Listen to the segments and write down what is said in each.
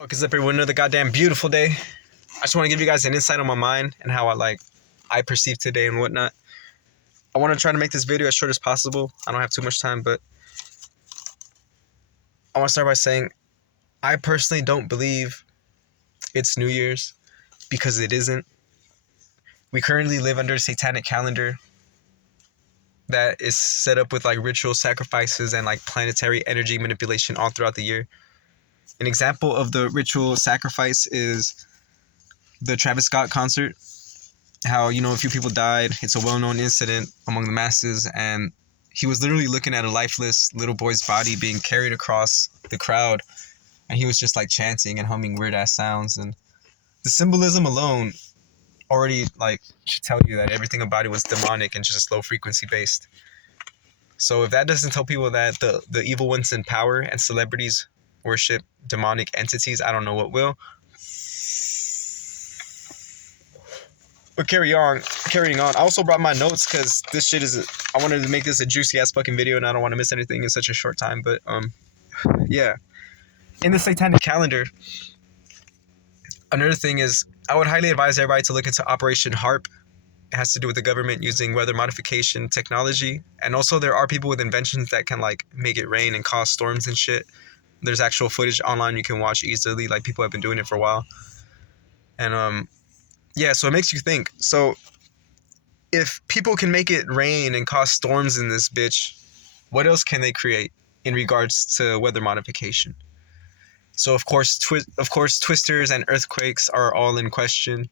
Because everyone another goddamn beautiful day. I just want to give you guys an insight on my mind and how I perceive today and whatnot. I want to try to make this video as short as possible. I don't have too much time, but I want to start by saying I personally don't believe it's New Year's because it isn't. We currently live under a satanic calendar that is set up with ritual sacrifices and planetary energy manipulation all throughout the year. An example of the ritual sacrifice is the Travis Scott concert. How, a few people died. It's a well-known incident among the masses, and he was literally looking at a lifeless little boy's body being carried across the crowd, and he was just chanting and humming weird-ass sounds, and the symbolism alone already should tell you that everything about it was demonic and just low frequency based. So if that doesn't tell people that the evil ones in power and celebrities worship demonic entities, I don't know what will. But carrying on. I also brought my notes because this shit I wanted to make this a juicy ass fucking video and I don't want to miss anything in such a short time. But yeah. In the satanic calendar, another thing is I would highly advise everybody to look into Operation HARP. It has to do with the government using weather modification technology. And also there are people with inventions that can make it rain and cause storms and shit. There's actual footage online you can watch easily. People have been doing it for a while. And yeah, so it makes you think. So if people can make it rain and cause storms in this bitch, what else can they create in regards to weather modification? So of course twisters and earthquakes are all in question.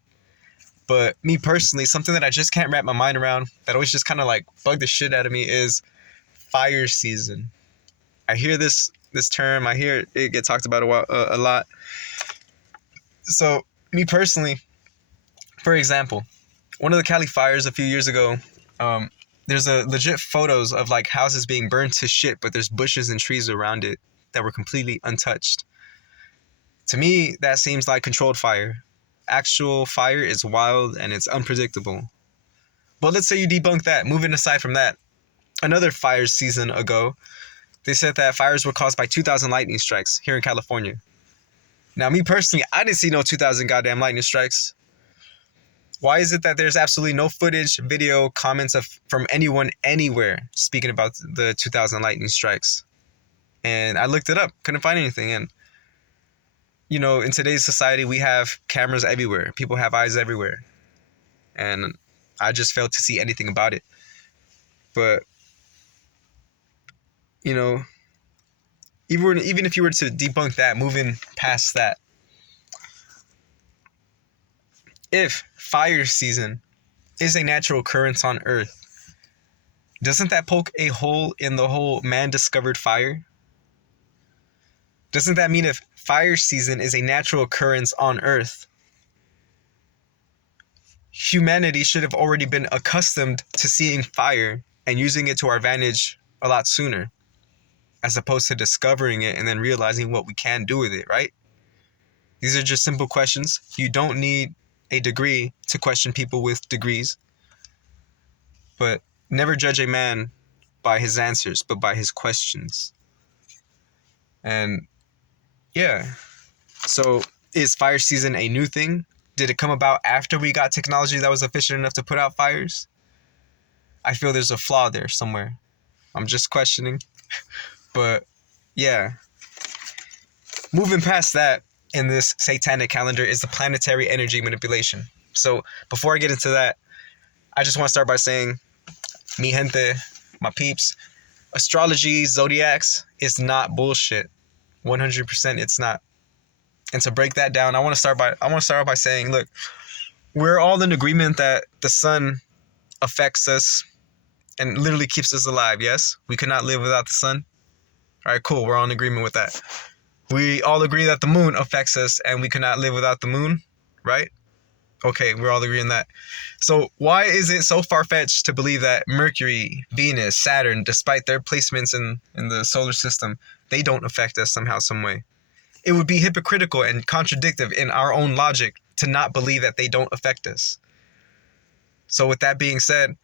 But me personally, something that I just can't wrap my mind around, that always just kind of bug the shit out of me, is fire season. I hear this term, I hear it get talked about a lot. So me personally, for example, one of the Cali fires a few years ago, there's a legit photos of houses being burned to shit, but there's bushes and trees around it that were completely untouched. To me, that seems like controlled fire. Actual fire is wild and it's unpredictable. But let's say you debunk that. Moving aside from that, another fire season ago, they said that fires were caused by 2,000 lightning strikes here in California. Now, me personally, I didn't see no 2,000 goddamn lightning strikes. Why is it that there's absolutely no footage, video, comments from anyone anywhere speaking about the 2,000 lightning strikes? And I looked it up, couldn't find anything. And, in today's society, we have cameras everywhere. People have eyes everywhere. And I just failed to see anything about it. But, even if you were to debunk that, moving past that, if fire season is a natural occurrence on Earth, doesn't that poke a hole in the whole man-discovered fire? Doesn't that mean if fire season is a natural occurrence on Earth, humanity should have already been accustomed to seeing fire and using it to our advantage a lot sooner, as opposed to discovering it and then realizing what we can do with it, right? These are just simple questions. You don't need a degree to question people with degrees. But never judge a man by his answers, but by his questions. And yeah. So is fire season a new thing? Did it come about after we got technology that was efficient enough to put out fires? I feel there's a flaw there somewhere. I'm just questioning. But yeah. Moving past that, in this satanic calendar, is the planetary energy manipulation. So before I get into that, I just want to start by saying, mi gente, my peeps, astrology, zodiacs is not bullshit. 100% it's not. And to break that down, I want to start off by saying, look, we're all in agreement that the sun affects us and literally keeps us alive. Yes, we could not live without the sun. All right, cool. We're all in agreement with that. We all agree that the moon affects us and we cannot live without the moon, right? Okay, we're all agreeing that. So why is it so far-fetched to believe that Mercury, Venus, Saturn, despite their placements in the solar system, they don't affect us somehow, some way? It would be hypocritical and contradictory in our own logic to not believe that they don't affect us. So with that being said,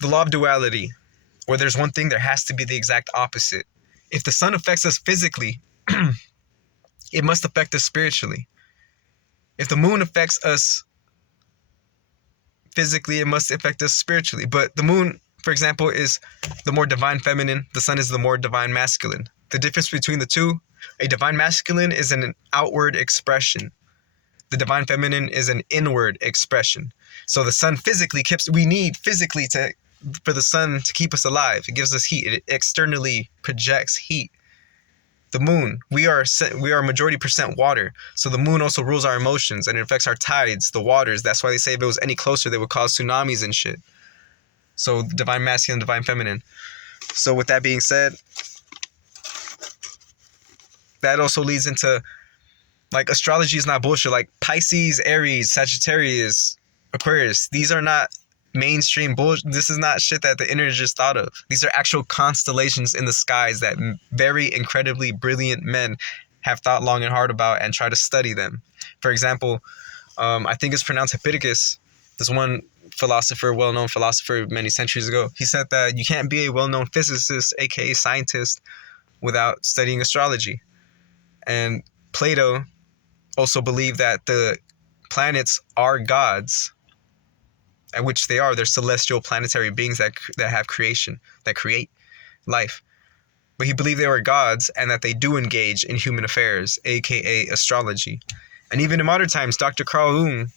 the law of duality, where there's one thing, there has to be the exact opposite. If the sun affects us physically, it must affect us spiritually. If the moon affects us physically, it must affect us spiritually. But the moon, for example, is the more divine feminine. The sun is the more divine masculine. The difference between the two, a divine masculine is an outward expression. The divine feminine is an inward expression. So the sun physically we need physically for the sun to keep us alive. It gives us heat. It externally projects heat. The moon, we are majority percent water. So the moon also rules our emotions, and it affects our tides, the waters. That's why they say if it was any closer, they would cause tsunamis and shit. So divine masculine, divine feminine. So with that being said, that also leads into, like, astrology is not bullshit. Like Pisces, Aries, Sagittarius, Aquarius, these are not mainstream bullshit. This is not shit that the internet just thought of. These are actual constellations in the skies that very incredibly brilliant men have thought long and hard about and try to study them. For example, I think it's pronounced Hippicus. This one philosopher, well-known philosopher many centuries ago, he said that you can't be a well-known physicist, aka scientist, without studying astrology. And Plato also believed that the planets are gods, at which they are. They're celestial planetary beings that have creation, that create life. But he believed they were gods and that they do engage in human affairs, aka astrology. And even in modern times, Dr. Carl Jung,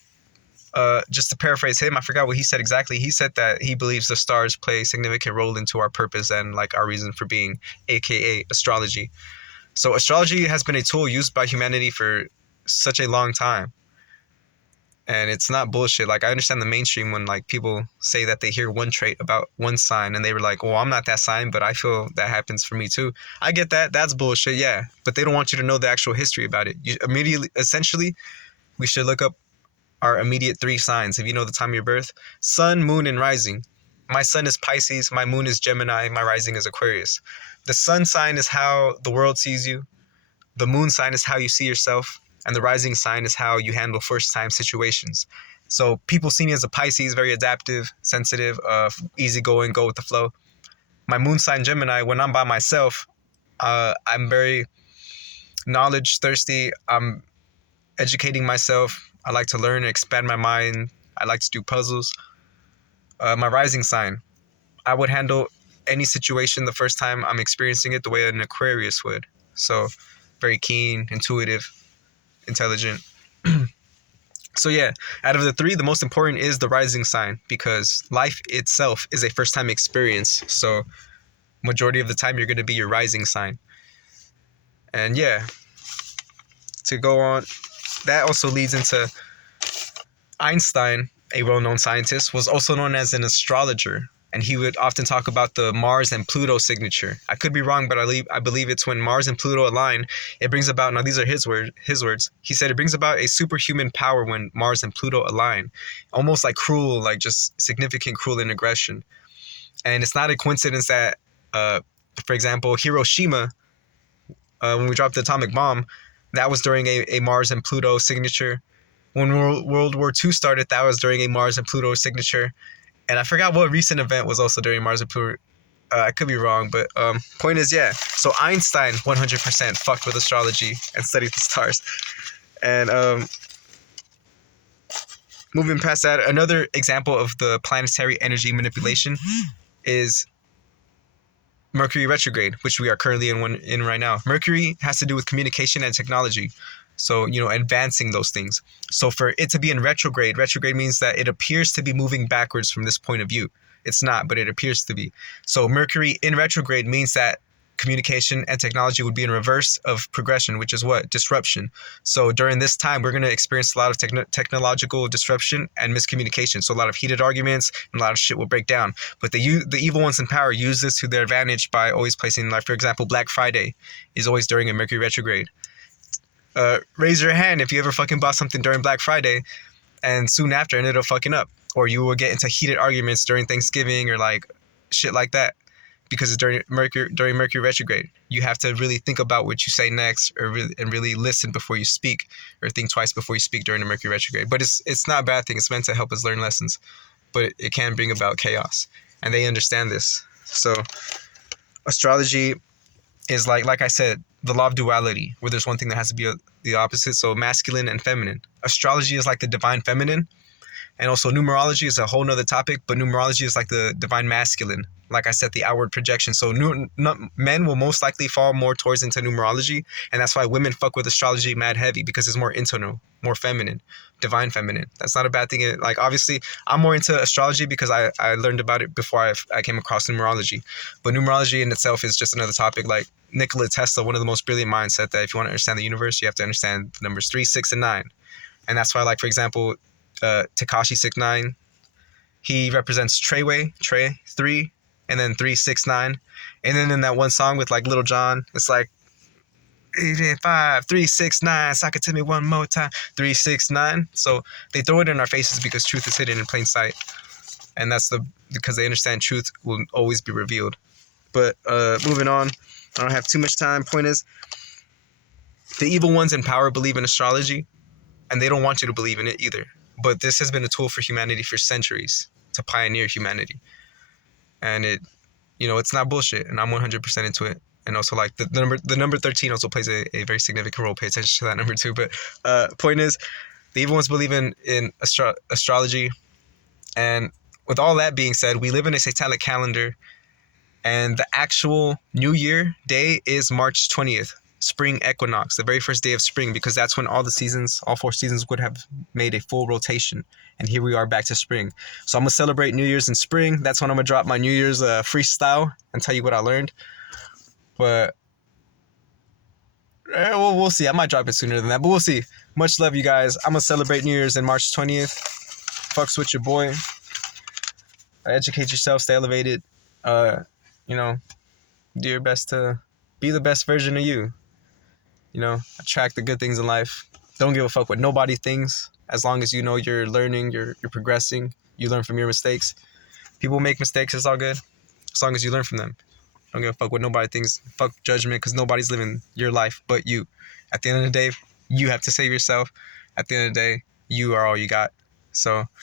just to paraphrase him, I forgot what he said exactly. He said that he believes the stars play a significant role into our purpose and like our reason for being, aka astrology. So astrology has been a tool used by humanity for such a long time. And it's not bullshit. Like, I understand the mainstream when, like, people say that they hear one trait about one sign and they were like, well, I'm not that sign, but I feel that happens for me too. I get that. That's bullshit, yeah. But they don't want you to know the actual history about it. Essentially, we should look up our immediate 3 signs. If you know the time of your birth: sun, moon, and rising. My sun is Pisces, my moon is Gemini, my rising is Aquarius. The sun sign is how the world sees you. The moon sign is how you see yourself. And the rising sign is how you handle first-time situations. So people see me as a Pisces, very adaptive, sensitive, easygoing, go with the flow. My moon sign, Gemini, when I'm by myself, I'm very knowledge thirsty. I'm educating myself. I like to learn and expand my mind. I like to do puzzles. My rising sign, I would handle any situation the first time I'm experiencing it the way an Aquarius would. So very keen, intuitive, intelligent. So yeah, out of the 3, the most important is the rising sign, because life itself is a first time experience. So majority of the time you're going to be your rising sign. And yeah, to go on, that also leads into Einstein, a well-known scientist, was also known as an astrologer. And he would often talk about the Mars and Pluto signature. I could be wrong, but I believe it's when Mars and Pluto align, it brings about, now these are his words. He said it brings about a superhuman power when Mars and Pluto align. Almost like cruel, like just significant cruel and aggression. And it's not a coincidence that, for example, Hiroshima, when we dropped the atomic bomb, that was during a Mars and Pluto signature. When World War II started, that was during a Mars and Pluto signature. And I forgot what recent event was also during Mars and Pluto. I could be wrong, but point is, yeah. So Einstein 100% fucked with astrology and studied the stars. And moving past that, another example of the planetary energy manipulation is Mercury retrograde, which we are currently in right now. Mercury has to do with communication and technology. So, advancing those things. So for it to be in retrograde means that it appears to be moving backwards from this point of view. It's not, but it appears to be. So Mercury in retrograde means that communication and technology would be in reverse of progression, which is what? Disruption. So during this time, we're going to experience a lot of technological disruption and miscommunication. So a lot of heated arguments and a lot of shit will break down. But the evil ones in power use this to their advantage by always placing, like, for example, Black Friday is always during a Mercury retrograde. Raise your hand if you ever fucking bought something during Black Friday and soon after ended up fucking up. Or you will get into heated arguments during Thanksgiving or like shit like that because it's during Mercury retrograde. You have to really think about what you say next and really listen before you speak, or think twice before you speak during the Mercury retrograde. But it's not a bad thing. It's meant to help us learn lessons. But it can bring about chaos. And they understand this. So astrology is like I said, the law of duality, where there's one thing that has to be the opposite. So masculine and feminine. Astrology is like the divine feminine. And also numerology is a whole nother topic, but numerology is like the divine masculine. Like I said, the outward projection. So men will most likely fall more towards into numerology. And that's why women fuck with astrology mad heavy, because it's more internal, more feminine, divine feminine. That's not a bad thing. Like, obviously, I'm more into astrology because I learned about it before I came across numerology. But numerology in itself is just another topic. Like Nikola Tesla, one of the most brilliant minds, said that if you want to understand the universe, you have to understand the numbers 3, 6, and 9. And that's why, like, for example, Tekashi 6ix9ine, he represents Trey 3, and then 3, 6, 9. And then in that one song with like Little John, it's like 8, 5, 3, 6, 9. Sock it to me one more time. 3, 6, 9. So they throw it in our faces because truth is hidden in plain sight, and that's because they understand truth will always be revealed. But moving on, I don't have too much time. Point is, the evil ones in power believe in astrology, and they don't want you to believe in it either. But this has been a tool for humanity for centuries to pioneer humanity. And it's not bullshit. And I'm 100% into it. And also, like, the number 13 also plays a very significant role. Pay attention to that number too. But point is, the evil ones believe in astrology. And with all that being said, we live in a satanic calendar. And the actual New Year day is March 20th. Spring equinox, the very first day of spring, because that's when all 4 seasons would have made a full rotation. And here we are back to spring. So I'm going to celebrate New Year's in spring. That's when I'm going to drop my New Year's freestyle and tell you what I learned. But we'll see. I might drop it sooner than that, but we'll see. Much love, you guys. I'm going to celebrate New Year's in March 20th. Fucks with your boy. Educate yourself. Stay elevated. Do your best to be the best version of you. Attract the good things in life. Don't give a fuck what nobody thinks. As long as you know you're learning, you're progressing, you learn from your mistakes. People make mistakes, it's all good. As long as you learn from them. Don't give a fuck what nobody thinks. Fuck judgment, because nobody's living your life but you. At the end of the day, you have to save yourself. At the end of the day, you are all you got. So